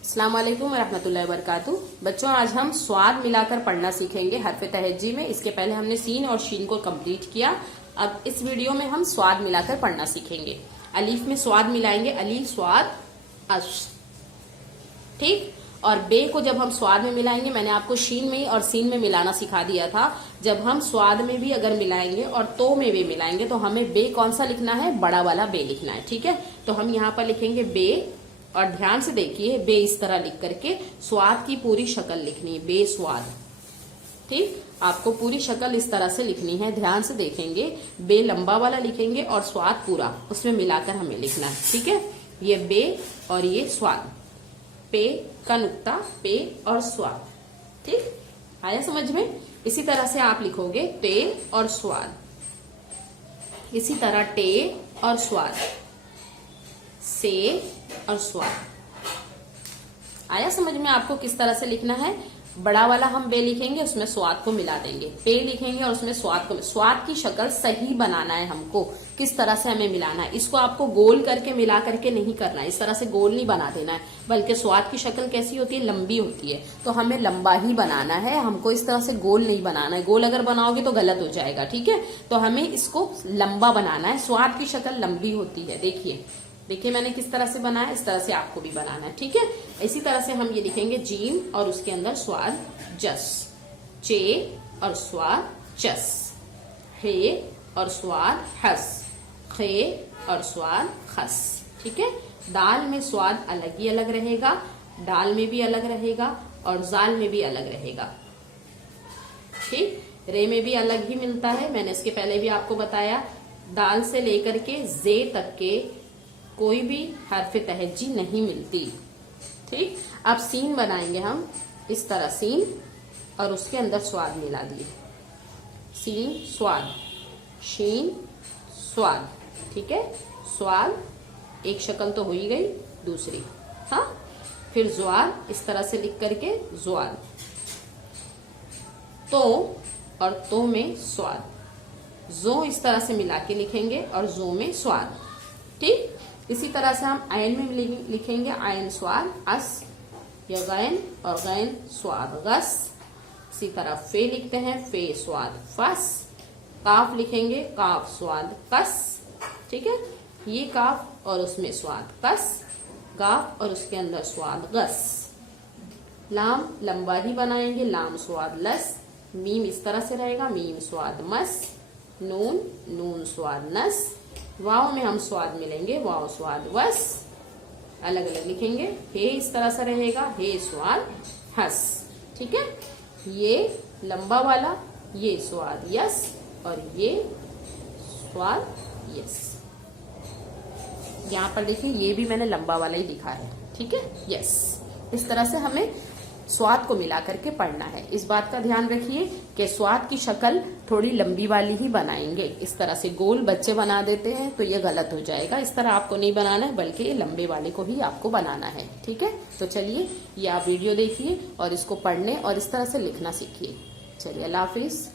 अस्सलाम वालेकुम रहमतुल्लाहि व बरकातुहू। बच्चों, आज हम स्वाद मिलाकर पढ़ना सीखेंगे हरफ तहज्जी में। इसके पहले हमने सीन और शीन को कंप्लीट किया। अब इस वीडियो में हम स्वाद मिलाकर पढ़ना सीखेंगे। अलीफ में स्वाद मिलाएंगे, अलीफ स्वाद अश, ठीक। और बे को जब हम स्वाद में मिलाएंगे, मैंने आपको शीन में और सीन में मिलाना सिखा दिया था। जब हम स्वाद में भी अगर मिलाएंगे और तो में भी मिलाएंगे तो हमें बे कौन सा लिखना है, बड़ा वाला बे लिखना है, ठीक है। तो हम यहाँ पर लिखेंगे बे, और ध्यान से देखिए बे इस तरह लिख करके स्वाद की पूरी शक्ल लिखनी है, बे स्वाद, ठीक। आपको पूरी शक्ल इस तरह से लिखनी है, ध्यान से देखेंगे। बे लंबा वाला लिखेंगे और स्वाद पूरा उसमें मिलाकर हमें लिखना है, ठीक है। ये बे और ये स्वाद, पे का नुक्ता, पे और स्वाद, ठीक। आया समझ में? इसी तरह से आप लिखोगे टे और स्वाद, इसी तरह टे और स्वाद, से और स्वाद। आया समझ में आपको किस तरह से लिखना है? बड़ा वाला हम बे लिखेंगे, उसमें स्वाद को मिला देंगे, पे लिखेंगे और उसमें स्वाद को, स्वाद की शक्ल सही बनाना है हमको। किस तरह से हमें मिलाना है, इसको आपको गोल करके मिला करके नहीं करना है, इस तरह से गोल नहीं बना देना है, बल्कि स्वाद की शक्ल कैसी होती है, लंबी होती है। तो हमें लंबा ही बनाना है, हमको इस तरह से गोल नहीं बनाना है। गोल अगर बनाओगे तो गलत हो जाएगा, ठीक है। तो हमें इसको लंबा बनाना है, स्वाद की शक्ल लंबी होती है। देखिए देखिए मैंने किस तरह से बनाया, इस तरह से आपको भी बनाना है, ठीक है। इसी तरह से हम ये लिखेंगे जीम और उसके अंदर स्वाद जस, चे और स्वाद चस, हे और स्वाद हस, खे और स्वाद खस, ठीक है। दाल में स्वाद अलग ही अलग रहेगा, डाल में भी अलग रहेगा और जाल में भी अलग रहेगा, ठीक। रे में भी अलग ही मिलता है, मैंने इसके पहले भी आपको बताया। दाल से लेकर के जे तक के कोई भी हरफ तहज्जी नहीं मिलती, ठीक। अब सीन बनाएंगे हम, इस तरह सीन और उसके अंदर स्वाद मिला दिए, सीन स्वाद, शीन स्वाद, ठीक है। स्वाद एक शक्ल तो हो ही गई, दूसरी, हाँ। फिर ज्वाद इस तरह से लिख करके ज्वाद, तो और तो में स्वाद, जो इस तरह से मिला के लिखेंगे और जो में स्वाद, ठीक। इसी तरह से हम आयन में लिखेंगे, आयन स्वाद अस, या गैन और गैन स्वाद गस। इसी तरह फे लिखते हैं, फे स्वाद फस। काफ लिखेंगे, काफ स्वाद कस, ठीक है। ये काफ और उसमें स्वाद कस, गाफ और उसके अंदर स्वाद गस। लाम लंबा ही बनाएंगे, लाम स्वाद लस। मीम इस तरह से रहेगा, मीम स्वाद मस। नून, नून स्वाद नस। वाव में हम स्वाद मिलेंगे, वाव स्वाद वस, अलग अलग लिखेंगे। हे इस तरह से रहेगा, हे स्वाद हस, ठीक है। ये लंबा वाला, ये स्वाद यस और ये स्वाद यस। यहाँ पर देखिए ये भी मैंने लंबा वाला ही लिखा है, ठीक है, यस। इस तरह से हमें स्वाद को मिला करके पढ़ना है। इस बात का ध्यान रखिए कि स्वाद की शक्ल थोड़ी लंबी वाली ही बनाएंगे। इस तरह से गोल बच्चे बना देते हैं तो ये गलत हो जाएगा। इस तरह आपको नहीं बनाना है, बल्कि लंबे वाले को ही आपको बनाना है, ठीक है। तो चलिए ये आप वीडियो देखिए और इसको पढ़ने और इस तरह से लिखना सीखिए। चलिए, अल्लाह हाफिज।